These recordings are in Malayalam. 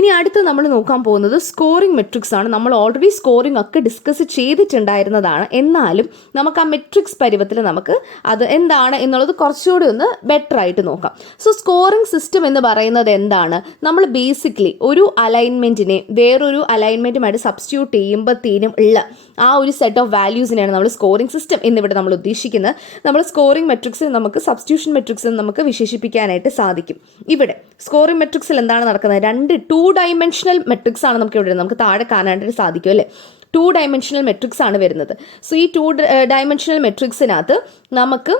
ഇനി അടുത്ത് നമ്മൾ നോക്കാൻ പോകുന്നത് സ്കോറിംഗ് മെട്രിക്സ് ആണ്. നമ്മൾ ഓൾറെഡി സ്കോറിംഗ് ഒക്കെ ഡിസ്കസ് ചെയ്തിട്ടുണ്ടായിരുന്നതാണ്. എന്നാലും നമുക്ക് ആ മെട്രിക്സ് പരുവത്തിൽ നമുക്ക് അത് എന്താണ് എന്നുള്ളത് കുറച്ചുകൂടി ഒന്ന് ബെറ്റർ ആയിട്ട് നോക്കാം. സോ സ്കോറിംഗ് സിസ്റ്റം എന്ന് പറയുന്നത് എന്താണ്? നമ്മൾ ബേസിക്കലി ഒരു അലൈൻമെൻറ്റിനെ വേറൊരു അലൈൻമെൻറ്റുമായിട്ട് സബ്സ്റ്റിറ്റ്യൂട്ട് ചെയ്യുമ്പോഴത്തേനും ഉള്ള ആ ഒരു സെറ്റ് ഓഫ് വാല്യൂസിനെയാണ് നമ്മൾ സ്കോറിംഗ് സിസ്റ്റം എന്നിവിടെ നമ്മൾ ഉദ്ദേശിക്കുന്നത്. നമ്മൾ സ്കോറിംഗ് മെട്രിക്സിൽ നമുക്ക് സബ്സ്റ്റിറ്റ്യൂഷൻ മെട്രിക്സ് നമുക്ക് വിശേഷിപ്പിക്കാനായിട്ട് സാധിക്കും. ഇവിടെ സ്കോറിംഗ് മെട്രിക്സിൽ എന്താണ് നടക്കുന്നത്? 2 ഡൈമെൻഷണൽ മെട്രിക്സ് ആണ് നമുക്ക് ഇവിടെ നമുക്ക് താഴെ കാണാനായിട്ട് സാധിക്കും അല്ലേ? 2 ഡൈമെൻഷണൽ മെട്രിക്സ് ആണ് വരുന്നത്. സോ ഈ 2 ഡൈമെൻഷണൽ മെട്രിക്സിനകത്ത് നമുക്ക്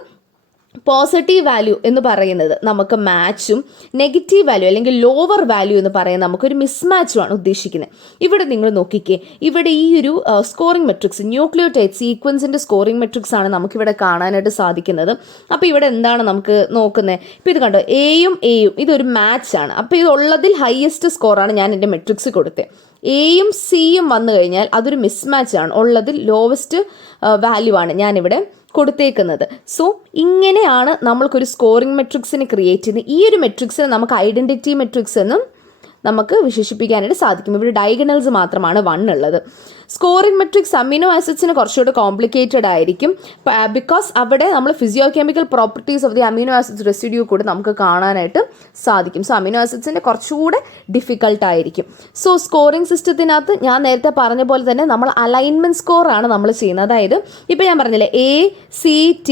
പോസിറ്റീവ് വാല്യൂ എന്ന് പറയുന്നത് നമുക്ക് മാച്ചും, നെഗറ്റീവ് വാല്യൂ അല്ലെങ്കിൽ ലോവർ വാല്യൂ എന്ന് പറയുന്നത് നമുക്കൊരു മിസ്മാച്ചുമാണ് ഉദ്ദേശിക്കുന്നത്. ഇവിടെ നിങ്ങൾ നോക്കിക്കേ, ഇവിടെ ഈ ഒരു സ്കോറിംഗ് മെട്രിക്സ് ന്യൂക്ലിയോടൈഡ് സീക്വൻസിൻ്റെ സ്കോറിംഗ് മെട്രിക്സ് ആണ് നമുക്കിവിടെ കാണാനായിട്ട് സാധിക്കുന്നത്. അപ്പോൾ ഇവിടെ എന്താണ് നമുക്ക് നോക്കുന്നത്? ഇപ്പോൾ ഇത് കണ്ടോ, എയും ഇതൊരു മാച്ചാണ്. അപ്പോൾ ഇതുള്ളതിൽ ഹയസ്റ്റ് സ്കോറാണ് ഞാൻ എൻ്റെ മെട്രിക്സ് കൊടുത്തത്. എയും സിയും വന്നു കഴിഞ്ഞാൽ അതൊരു മിസ്മാച്ചാണ്, ഉള്ളതിൽ ലോവസ്റ്റ് വാല്യൂ ആണ് ഞാനിവിടെ കൊടുത്തേക്കുന്നത്. സോ ഇങ്ങനെയാണ് നമ്മൾക്കൊരു സ്കോറിംഗ് മെട്രിക്സിനെ ക്രിയേറ്റ് ചെയ്യുന്നത്. ഈ ഒരു മെട്രിക്സിനെ നമുക്ക് ഐഡൻറ്റിറ്റി മെട്രിക്സ് എന്നും നമുക്ക് വിശേഷിപ്പിക്കാനായിട്ട് സാധിക്കും. ഇവിടെ ഡയഗണൽസ് മാത്രമാണ് 1 ഉള്ളത്. സ്കോറിംഗ് മെട്രിക്സ് അമിനോ ആസിഡ്സിന് കുറച്ചുകൂടെ കോംപ്ലിക്കേറ്റഡ് ആയിരിക്കും. ബിക്കോസ് അവിടെ നമ്മൾ physio chemical properties of the amino acids residue കൂടെ നമുക്ക് കാണാനായിട്ട് സാധിക്കും. സോ അമിനോ ആസിഡ്സിൻ്റെ കുറച്ചുകൂടെ ഡിഫിക്കൽട്ട് ആയിരിക്കും. സോ സ്കോറിംഗ് സിസ്റ്റത്തിനകത്ത് ഞാൻ നേരത്തെ പറഞ്ഞ പോലെ തന്നെ നമ്മൾ അലൈൻമെൻറ്റ് സ്കോറാണ് നമ്മൾ ചെയ്യുന്നത്. അതായത് ഇപ്പോൾ ഞാൻ പറഞ്ഞില്ലേ ACT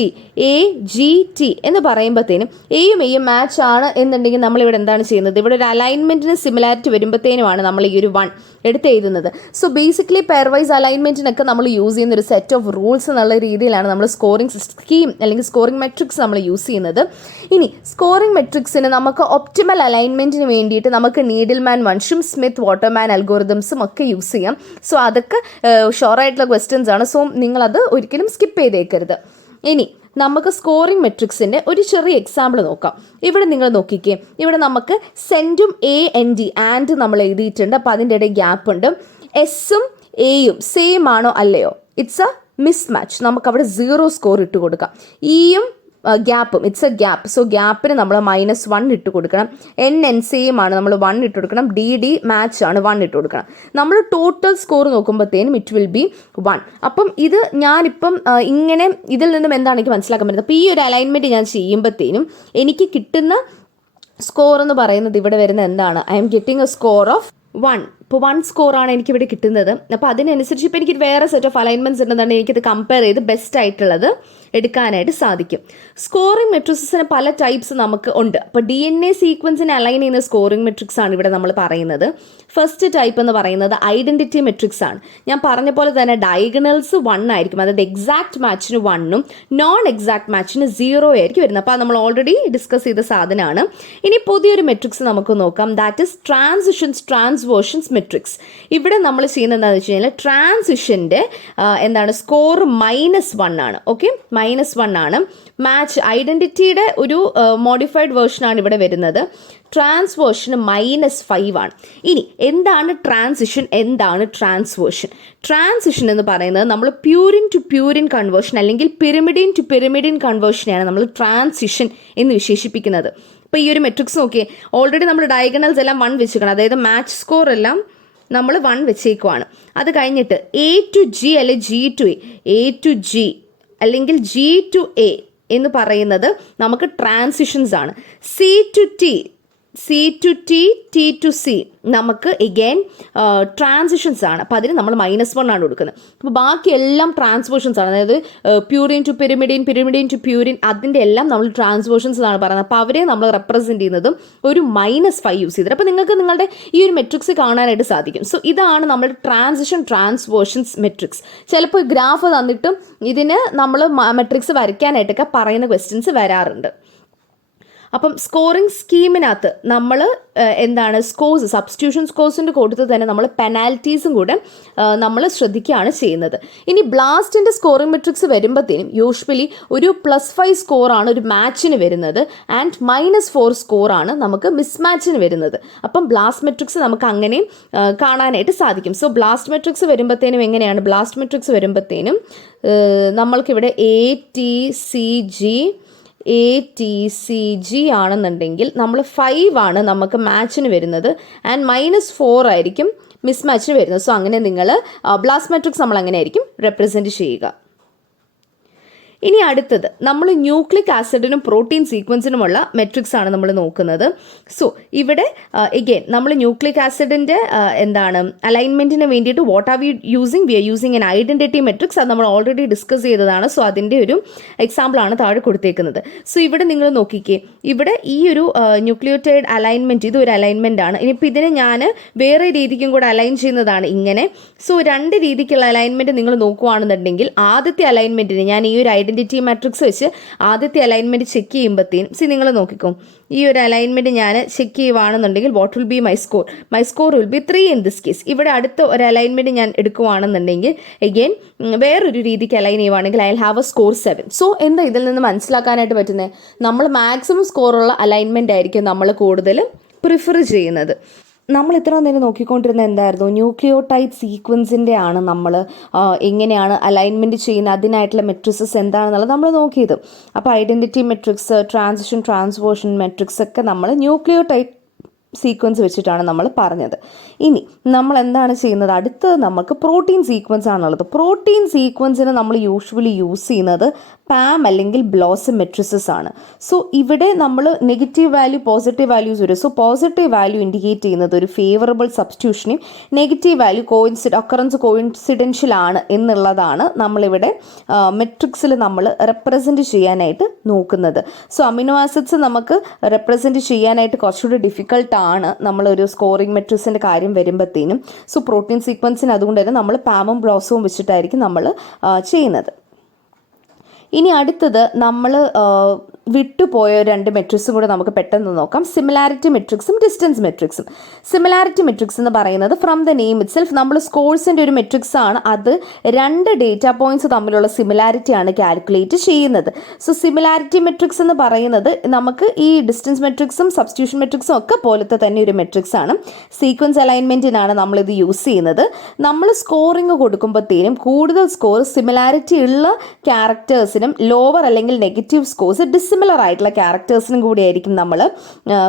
AGT എന്ന് പറയുമ്പോഴത്തേനും എയും മാച്ച് ആണ് എന്നുണ്ടെങ്കിൽ നമ്മളിവിടെ എന്താണ് ചെയ്യുന്നത്? ഇവിടെ ഒരു അലൈൻമെൻറ്റിന് സിമിലാരിറ്റി വരുമ്പോഴത്തേനുമാണ് നമ്മൾ ഈ ഒരു 1 എടുത്ത് എഴുതുന്നത്. സോ ബേസിക്കലി പെയർവൈസ് അലൈൻമെൻറ്റിനൊക്കെ നമ്മൾ യൂസ് ചെയ്യുന്ന ഒരു സെറ്റ് ഓഫ് റൂൾസ് എന്നുള്ള രീതിയിലാണ് നമ്മൾ സ്കോറിംഗ് സ്കീം അല്ലെങ്കിൽ സ്കോറിംഗ് മെട്രിക്സ് നമ്മൾ യൂസ് ചെയ്യുന്നത്. ഇനി സ്കോറിംഗ് മെട്രിക്സിന് നമുക്ക് ഒപ്റ്റിമൽ അലൈൻമെൻറ്റിന് വേണ്ടിയിട്ട് നമുക്ക് നീഡിൽമാൻ വൺഷും സ്മിത്ത് വാട്ടർമാൻ അൽഗോറിതംസും ഒക്കെ യൂസ് ചെയ്യാം. സോ അതൊക്കെ ഷുവറായിട്ടുള്ള ക്വസ്റ്റ്യൻസ് ആണ്. സോ നിങ്ങളത് ഒരിക്കലും സ്കിപ്പ് ചെയ്തേക്കരുത്. ഇനി നമുക്ക് സ്കോറിംഗ് മെട്രിക്സിൻ്റെ ഒരു ചെറിയ എക്സാമ്പിൾ നോക്കാം. ഇവിടെ നിങ്ങൾ നോക്കിക്കേ, ഇവിടെ നമുക്ക് സെൻറ്റും AND ആൻഡ് നമ്മൾ എഴുതിയിട്ടുണ്ട്. അപ്പോൾ അതിൻ്റെ ഇടയിൽ ഗ്യാപ്പ് ഉണ്ട്. എസും എയും സെയിം ആണോ അല്ലയോ? It's A mismatch. നമുക്കവിടെ 0 സ്കോർ ഇട്ട് കൊടുക്കാം. ഇയും ഗ്യാപ്പും ഇറ്റ്സ് എ ഗ്യാപ്പ്. സോ ഗ്യാപ്പിന് നമ്മൾ -1 ഇട്ട് കൊടുക്കണം. N സെയിം ആണ്, നമ്മൾ 1 ഇട്ട് കൊടുക്കണം. DD മാച്ച് ആണ്, 1 ഇട്ട് കൊടുക്കണം. നമ്മൾ ടോട്ടൽ സ്കോർ നോക്കുമ്പോഴത്തേനും ഇറ്റ് വിൽ ബി 1. അപ്പം ഇത് ഞാനിപ്പം ഇങ്ങനെ ഇതിൽ നിന്നും എന്താണ് എനിക്ക് മനസ്സിലാക്കാൻ പറ്റുന്നത്? അപ്പോൾ ഈ ഒരു അലൈൻമെൻറ്റ് ഞാൻ ചെയ്യുമ്പോഴത്തേനും എനിക്ക് കിട്ടുന്ന സ്കോർ എന്ന് പറയുന്നത് ഇവിടെ വരുന്നത് എന്താണ്? I am getting A score of 1. ഇപ്പോൾ 1 സ്കോറാണ് എനിക്കിവിടെ കിട്ടുന്നത്. അപ്പോൾ അതിനനുസരിച്ച് ഇപ്പോൾ എനിക്ക് വേറെ സെറ്റ് ഓഫ് അലൈൻമെൻറ്റ്സ് ഉണ്ടെന്നുണ്ടെങ്കിൽ എനിക്കത് കമ്പയർ ചെയ്ത് ബെസ്റ്റ് ആയിട്ടുള്ളത് എടുക്കാനായിട്ട് സാധിക്കും. സ്കോറിംഗ് മെട്രിക്സിന് പല ടൈപ്സ് നമുക്ക് ഉണ്ട്. അപ്പോൾ DNA സീക്വൻസിനെ അലൈൻ ചെയ്യുന്ന സ്കോറിംഗ് മെട്രിക്സ് ആണ് ഇവിടെ നമ്മൾ പറയുന്നത്. ഫസ്റ്റ് ടൈപ്പ് എന്ന് പറയുന്നത് ഐഡൻറ്റിറ്റി മെട്രിക്സ് ആണ്. ഞാൻ പറഞ്ഞ പോലെ തന്നെ ഡയഗണൽസ് 1 ആയിരിക്കും. അതായത് എക്സാക്ട് മാച്ചിന് 1ഉം നോൺ എക്സാക്ട് മാച്ചിന് 0 ആയിരിക്കും വരുന്നത്. അപ്പോൾ നമ്മൾ ഓൾറെഡി ഡിസ്കസ് ചെയ്ത സാധനമാണ്. ഇനി പുതിയൊരു മെട്രിക്സ് നമുക്ക് നോക്കാം. That is transversions metrics. ഇവിടെ നമ്മൾ ചെയ്യുന്നത് എന്താണെന്ന് വെച്ച് കഴിഞ്ഞാൽ ട്രാൻസിഷൻ്റെ എന്താണ് സ്കോർ -1 ആണ്. ഓക്കെ, -1 ആണ്. മാച്ച് ഐഡൻറ്റിറ്റിയുടെ ഒരു മോഡിഫൈഡ് വേർഷനാണ് ഇവിടെ വരുന്നത്. ട്രാൻസ്വേർഷന് -5 ആണ്. ഇനി എന്താണ് ട്രാൻസിഷൻ, എന്താണ് ട്രാൻസ്വേർഷൻ? ട്രാൻസിഷൻ എന്ന് പറയുന്നത് നമ്മൾ പ്യൂരിൻ ടു പ്യൂരിൻ കൺവേർഷൻ അല്ലെങ്കിൽ പിരമിഡിൻ ടു പിരമിഡിൻ കൺവേർഷനെയാണ് നമ്മൾ ട്രാൻസിഷൻ എന്ന് വിശേഷിപ്പിക്കുന്നത്. ഇപ്പോൾ ഈ ഒരു മെട്രിക്സ് നോക്കിയേ, ഓൾറെഡി നമ്മൾ ഡയഗണൽസ് എല്ലാം 1 വെച്ചിരിക്കണം. അതായത് മാച്ച് സ്കോർ എല്ലാം നമ്മൾ 1 വെച്ചേക്കുവാണ്. അത് കഴിഞ്ഞിട്ട് A to G അല്ലെങ്കിൽ G to A to G അല്ലെങ്കിൽ G to A എന്ന് പറയുന്നത് നമുക്ക് ട്രാൻസിഷൻസ് ആണ്. C to T T to C നമുക്ക് എഗെയിൻ ട്രാൻസിഷൻസ് ആണ്. അപ്പോൾ അതിന് നമ്മൾ -1 ആണ് കൊടുക്കുന്നത്. അപ്പോൾ ബാക്കി എല്ലാം ട്രാൻസ്വേർഷൻസ് ആണ്. അതായത് purine to pyrimidine, pyrimidine to purine, അതിൻ്റെ എല്ലാം നമ്മൾ ട്രാൻസ്വേർഷൻസ് ആണ് പറയുന്നത്. അപ്പോൾ അവരെ നമ്മൾ റെപ്രസെൻറ്റ് ചെയ്യുന്നതും ഒരു -5 യൂസ് ചെയ്തിട്ട്. അപ്പോൾ നിങ്ങൾക്ക് നിങ്ങളുടെ ഈ ഒരു മെട്രിക്സ് കാണാനായിട്ട് സാധിക്കും. സോ ഇതാണ് നമ്മുടെ ട്രാൻസിഷൻ ട്രാൻസ്വേർഷൻസ് മെട്രിക്സ്. ചിലപ്പോൾ ഗ്രാഫ് തന്നിട്ടും ഇതിന് നമ്മൾ മെട്രിക്സ് വരയ്ക്കാനായിട്ടൊക്കെ പറയുന്ന ക്വസ്റ്റ്യൻസ് വരാറുണ്ട്. അപ്പം സ്കോറിംഗ് സ്കീമിനകത്ത് നമ്മൾ എന്താണ് സ്കോഴ്സ് സബ്സ്റ്റിറ്റ്യൂഷൻ സ്കോഴ്സിൻ്റെ കൂട്ടത്തിൽ തന്നെ നമ്മൾ പെനാൽറ്റീസും കൂടെ നമ്മൾ ശ്രദ്ധിക്കുകയാണ് ചെയ്യുന്നത്. ഇനി ബ്ലാസ്റ്റിൻ്റെ സ്കോറിംഗ് മെട്രിക്സ് വരുമ്പോഴത്തേനും യൂഷ്വലി ഒരു +5 സ്കോറാണ് ഒരു മാച്ചിന് വരുന്നത് ആൻഡ് -4 സ്കോറാണ് നമുക്ക് മിസ്മാച്ചിന് വരുന്നത്. അപ്പം ബ്ലാസ്റ്റ് മെട്രിക്സ് നമുക്ക് അങ്ങനെയും കാണാനായിട്ട് സാധിക്കും. സോ ബ്ലാസ്റ്റ് മെട്രിക്സ് വരുമ്പോഴത്തേനും എങ്ങനെയാണ്? ബ്ലാസ്റ്റ് മെട്രിക്സ് വരുമ്പോഴത്തേനും നമ്മൾക്കിവിടെ ATCG ATCG ആണെന്നുണ്ടെങ്കിൽ നമ്മൾ 5 ആണ് നമുക്ക് മാച്ചിന് വരുന്നത് ആൻഡ് -4 ആയിരിക്കും മിസ്മാച്ചിന് വരുന്നത്. സോ അങ്ങനെ നിങ്ങൾ ബ്ലാസ്റ്റ് മാട്രിക്സ് നമ്മൾ അങ്ങനെ ആയിരിക്കും റെപ്രസെൻറ്റ് ചെയ്യുക. ഇനി അടുത്തത് നമ്മൾ ന്യൂക്ലിക് ആസിഡിനും പ്രോട്ടീൻ സീക്വൻസിനുമുള്ള മെട്രിക്സ് ആണ് നമ്മൾ നോക്കുന്നത്. സോ ഇവിടെ എഗെയിൻ നമ്മൾ ന്യൂക്ലിക് ആസിഡിൻ്റെ എന്താണ് അലൈൻമെൻറ്റിന് വേണ്ടിയിട്ട് what are we are using an identity matrix. അത് നമ്മൾ ഓൾറെഡി ഡിസ്കസ് ചെയ്തതാണ്. സോ അതിൻ്റെ ഒരു എക്സാമ്പിളാണ് താഴെ കൊടുത്തേക്കുന്നത്. സോ ഇവിടെ നിങ്ങൾ നോക്കിക്കേ, ഇവിടെ ഈ ഒരു ന്യൂക്ലിയോടൈഡ് അലൈൻമെൻറ്റ് ഇതൊരു അലൈൻമെൻ്റ് ആണ്. ഇനിയിപ്പോൾ ഇതിനെ ഞാൻ വേറെ രീതിക്കും കൂടെ അലൈൻ ചെയ്യുന്നതാണ് ഇങ്ങനെ. സോ 2 രീതിക്കുള്ള അലൈൻമെൻറ്റ് നിങ്ങൾ നോക്കുകയാണെന്നുണ്ടെങ്കിൽ ആദ്യത്തെ അലൈൻമെൻറ്റിന് ഞാൻ ഈ ഒരു ഐഡൻറ്റിറ്റി മാട്രിക്സ് വെച്ച് ആദ്യത്തെ അലൈൻമെൻറ്റ് ചെക്ക് ചെയ്യുമ്പോഴത്തേനും നിങ്ങൾ നോക്കിക്കോ, ഈ ഒരു അലൈൻമെൻറ്റ് ഞാൻ ചെക്ക് ചെയ്യുവാണെന്നുണ്ടെങ്കിൽ what will be my score? My score will be 3 in this case. ഇവിടെ അടുത്ത ഒരു അലൈൻമെൻറ്റ് ഞാൻ എടുക്കുവാണെന്നുണ്ടെങ്കിൽ എഗെയിൻ വേറൊരു രീതിക്ക് അലൈൻ ചെയ്യുവാണെങ്കിൽ I will have A score 7. So എന്താ ഇതിൽ നിന്ന് മനസ്സിലാക്കാനായിട്ട് പറ്റുന്നത്? നമ്മൾ മാക്സിമം സ്കോറുള്ള അലൈൻമെൻ്റ് ആയിരിക്കും നമ്മൾ കൂടുതൽ പ്രിഫർ ചെയ്യുന്നത്. നമ്മൾ ഇത്ര നേരം നോക്കിക്കൊണ്ടിരുന്നത് എന്തായിരുന്നു? ന്യൂക്ലിയോടൈഡ് സീക്വൻസിൻ്റെ ആണ് നമ്മൾ എങ്ങനെയാണ് അലൈൻമെൻറ്റ് ചെയ്യുന്നത്, അതിനായിട്ടുള്ള മെട്രിക്സസ് എന്താണെന്നുള്ളത് നമ്മൾ നോക്കിയത്. അപ്പോൾ ഐഡൻറ്റിറ്റി മെട്രിക്സ്, ട്രാൻസിഷൻ ട്രാൻസ്വേർഷൻ മെട്രിക്സ് ഒക്കെ നമ്മൾ ന്യൂക്ലിയോടൈഡ് സീക്വൻസ് വെച്ചിട്ടാണ് നമ്മൾ പറഞ്ഞത്. ഇനി നമ്മൾ എന്താണ് ചെയ്യുന്നത്? അടുത്തത് നമുക്ക് പ്രോട്ടീൻ സീക്വൻസ് ആണുള്ളത്. പ്രോട്ടീൻ സീക്വൻസിന് നമ്മൾ യൂഷ്വലി യൂസ് ചെയ്യുന്നത് പാം അല്ലെങ്കിൽ ബ്ലോസം മെട്രിസസ് ആണ്. സോ ഇവിടെ നമ്മൾ നെഗറ്റീവ് വാല്യൂ പോസിറ്റീവ് വാല്യൂസ് വരും. സോ പോസിറ്റീവ് വാല്യൂ ഇൻഡിക്കേറ്റ് ചെയ്യുന്നത് ഒരു ഫേവറബിൾ സബ്സ്റ്റിറ്റ്യൂഷനെയും നെഗറ്റീവ് വാല്യൂ അക്കറൻസ് കോയിൻസിഡൻഷ്യൽ ആണ് എന്നുള്ളതാണ് നമ്മളിവിടെ മെട്രിക്സിൽ നമ്മൾ റെപ്രസെൻറ്റ് ചെയ്യാനായിട്ട് നോക്കുന്നത്. സോ അമിനോ ആസിഡ്സ് നമുക്ക് റെപ്രസെൻറ്റ് ചെയ്യാനായിട്ട് കുറച്ചുകൂടി ഡിഫിക്കൽട്ട് ആണ് നമ്മളൊരു സ്കോറിംഗ് മെട്രിക്സിൻ്റെ കാര്യം വരുമ്പോഴത്തേനും. സോ പ്രോട്ടീൻ സീക്വൻസിന് അതുകൊണ്ട് തന്നെ നമ്മൾ പാമും ബ്ലോസവും വെച്ചിട്ടായിരിക്കും നമ്മൾ ചെയ്യുന്നത്. ഇനി അടുത്തത് നമ്മൾ വിട്ടുപോയ 2 മെട്രിക്സും കൂടെ നമുക്ക് പെട്ടെന്ന് നോക്കാം. സിമിലാരിറ്റി മെട്രിക്സും ഡിസ്റ്റൻസ് മെട്രിക്സും. സിമിലാരിറ്റി മെട്രിക്സ് എന്ന് പറയുന്നത് from the name itself നമ്മൾ സ്കോഴ്സിൻ്റെ ഒരു മെട്രിക്സ് ആണ്. അത് 2 ഡേറ്റാ പോയിൻറ്റ്സ് തമ്മിലുള്ള സിമിലാരിറ്റി ആണ് കാൽക്കുലേറ്റ് ചെയ്യുന്നത്. സോ സിമിലാരിറ്റി മെട്രിക്സ് എന്ന് പറയുന്നത് നമുക്ക് ഈ ഡിസ്റ്റൻസ് മെട്രിക്സും സബ്സ്റ്റിറ്റ്യൂഷൻ മെട്രിക്സും ഒക്കെ പോലത്തെ തന്നെ ഒരു മെട്രിക്സ് ആണ്. സീക്വൻസ് അലൈൻമെൻറ്റിനാണ് നമ്മളിത് യൂസ് ചെയ്യുന്നത്. നമ്മൾ സ്കോറിങ് കൊടുക്കുമ്പോഴത്തേനും കൂടുതൽ സ്കോർ സിമിലാരിറ്റി ഉള്ള ക്യാരക്ടേഴ്സിനും ലോവർ അല്ലെങ്കിൽ നെഗറ്റീവ് സ്കോർസ് ഡിസിമിലർ ആയിട്ടുള്ള ക്യാരക്ടേഴ്സിനും കൂടിയായിരിക്കും നമ്മൾ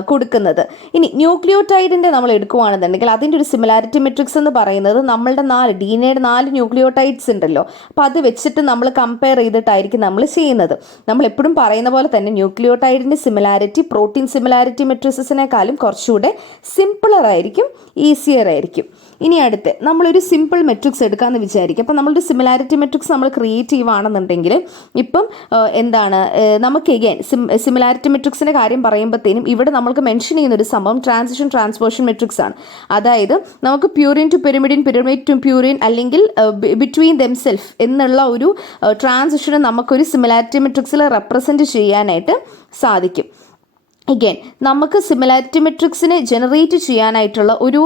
കൊടുക്കുന്നത്. ഇനി ന്യൂക്ലിയോടൈഡിൻ്റെ നമ്മൾ എടുക്കുകയാണെന്നുണ്ടെങ്കിൽ അതിൻ്റെ ഒരു സിമിലാരിറ്റി മെട്രിക്സ് എന്ന് പറയുന്നത് നമ്മളുടെ 4 DNA-യുടെ 4 ന്യൂക്ലിയോടൈഡ്സ് ഉണ്ടല്ലോ. അപ്പോൾ അത് വെച്ചിട്ട് നമ്മൾ കമ്പയർ ചെയ്തിട്ടായിരിക്കും നമ്മൾ ചെയ്യുന്നത്. നമ്മൾ എപ്പോഴും പറയുന്ന പോലെ തന്നെ ന്യൂക്ലിയോടൈഡിൻ്റെ സിമിലാരിറ്റി പ്രോട്ടീൻ സിമിലാരിറ്റി മെട്രിക്സിനേക്കാളും കുറച്ചുകൂടെ സിമ്പിളർ ആയിരിക്കും, ഈസിയർ ആയിരിക്കും. ഇനി അടുത്ത് നമ്മളൊരു സിമ്പിൾ മെട്രിക്സ് എടുക്കാമെന്ന് വിചാരിക്കും. അപ്പോൾ നമ്മളൊരു സിമിലാരിറ്റി മെട്രിക്സ് നമ്മൾ ക്രിയേറ്റ് ചെയ്യുകയാണെന്നുണ്ടെങ്കിൽ ഇപ്പം എന്താണ് നമുക്ക് എഗെയിൻ സിമിലാരിറ്റി മെട്രിക്സിൻ്റെ കാര്യം പറയുമ്പോഴത്തേനും ഇവിടെ നമ്മൾക്ക് മെൻഷൻ ചെയ്യുന്നൊരു സംഭവം ട്രാൻസിഷൻ ട്രാൻസ്വേർഷൻ മെട്രിക്സ് ആണ്. അതായത് നമുക്ക് purine to pyrimidine, pyramid to purine അല്ലെങ്കിൽ ബിറ്റ്വീൻ ദെംസെൽഫ് എന്നുള്ള ഒരു ട്രാൻസിഷനെ നമുക്കൊരു സിമിലാരിറ്റി മെട്രിക്സിൽ റെപ്രസെൻറ്റ് ചെയ്യാനായിട്ട് സാധിക്കും. അഗെയിൻ നമുക്ക് സിമിലാരിറ്റി മെട്രിക്സിനെ ജനറേറ്റ് ചെയ്യാനായിട്ടുള്ള ഒരു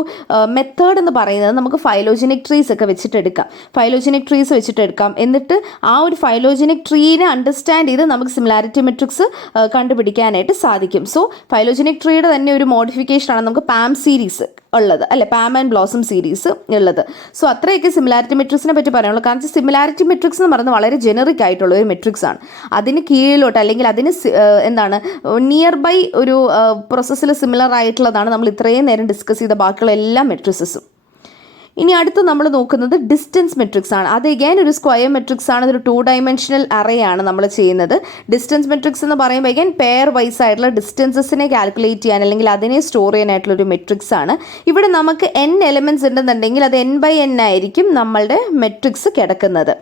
മെത്തേഡ് എന്ന് പറയുന്നത് നമുക്ക് ഫൈലോജനിക് ട്രീസ് ഒക്കെ വെച്ചിട്ടെടുക്കാം. ഫൈലോജനിക് ട്രീസ് വെച്ചിട്ടെടുക്കാം. എന്നിട്ട് ആ ഒരു ഫൈലോജനിക് ട്രീനെ അണ്ടർസ്റ്റാൻഡ് ചെയ്ത് നമുക്ക് സിമിലാരിറ്റി മെട്രിക്സ് കണ്ടുപിടിക്കാനായിട്ട് സാധിക്കും. സോ ഫൈലോജനിക് ട്രീയുടെ തന്നെ ഒരു മോഡിഫിക്കേഷനാണ് നമുക്ക് പാം സീരീസ് ഉള്ളത്, അല്ലെ, പാം ആൻഡ് ബ്ലോസം സീരീസ് ഉള്ളത്. സോ അത്രയൊക്കെ സിമിലാരിറ്റി മെട്രിക്സിനെ പറ്റി പറയാനുള്ളൂ. കാരണം സിമിലാരിറ്റി മെട്രിക്സ് എന്ന് പറയുന്നത് വളരെ ജനറിക് ആയിട്ടുള്ള ഒരു മെട്രിക്സ് ആണ്. അതിന് കീഴിലോട്ട് അല്ലെങ്കിൽ അതിന് എന്താണ് നിയർ ബൈ ഒരു പ്രോസസ്സിൽ സിമിലർ ആയിട്ടുള്ളതാണ് നമ്മൾ ഇത്രയും നേരം ഡിസ്കസ് ചെയ്ത ബാക്കിയുള്ള എല്ലാ മെട്രിക്സസും. ഇനി അടുത്ത് നമ്മൾ നോക്കുന്നത് ഡിസ്റ്റൻസ് മെട്രിക്സ് ആണ്. അത് എഗൈൻ ഒരു സ്ക്വയർ മെട്രിക്സ് ആണ്. അതൊരു 2 ഡയമെൻഷണൽ അറേ ആണ് നമ്മൾ ചെയ്യുന്നത്. ഡിസ്റ്റൻസ് മെട്രിക്സ് എന്ന് പറയുമ്പോൾ എഗൈൻ പെയർ വൈസ് ആയിട്ടുള്ള ഡിസ്റ്റൻസസിനെ കാൽക്കുലേറ്റ് ചെയ്യാൻ അല്ലെങ്കിൽ അതിനെ സ്റ്റോർ ചെയ്യാനായിട്ടുള്ളൊരു മെട്രിക്സ് ആണ്. ഇവിടെ നമുക്ക് n എലിമെൻറ്റ്സ് ഉണ്ടെന്നുണ്ടെങ്കിൽ അത് n/n ആയിരിക്കും നമ്മളുടെ മെട്രിക്സ് കിടക്കുന്നത്.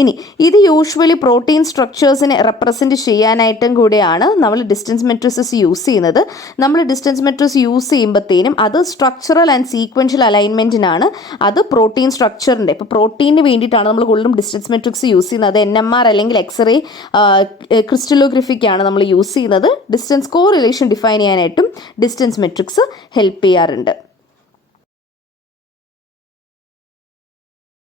ഇനി ഇത് യൂഷ്വലി പ്രോട്ടീൻ സ്ട്രക്ചേഴ്സിനെ റെപ്രസെൻറ്റ് ചെയ്യാനായിട്ടും കൂടെയാണ് നമ്മൾ ഡിസ്റ്റൻസ് മെട്രിക്സസ് യൂസ് ചെയ്യുന്നത്. നമ്മൾ ഡിസ്റ്റൻസ് മെട്രിക്സ് യൂസ് ചെയ്യുമ്പോഴത്തേനും അത് സ്ട്രക്ചറൽ ആൻഡ് സീക്വൻഷ്യൽ അലൈൻമെൻറ്റിനാണ്. അത് പ്രോട്ടീൻ സ്ട്രക്ചറിൻ്റെ ഇപ്പോൾ പ്രോട്ടീന് വേണ്ടിയിട്ടാണ് നമ്മൾ കൂടുതലും ഡിസ്റ്റൻസ് മെട്രിക്സ് യൂസ് ചെയ്യുന്നത്. അത് NMR അല്ലെങ്കിൽ എക്സ്റേ ക്രിസ്റ്റലോഗ്രഫിക്കാണ് നമ്മൾ യൂസ് ചെയ്യുന്നത്. ഡിസ്റ്റൻസ് കോറിലേഷൻ ഡിഫൈൻ ചെയ്യാനായിട്ടും ഡിസ്റ്റൻസ് മെട്രിക്സ് ഹെൽപ്പ് ചെയ്യാറുണ്ട്.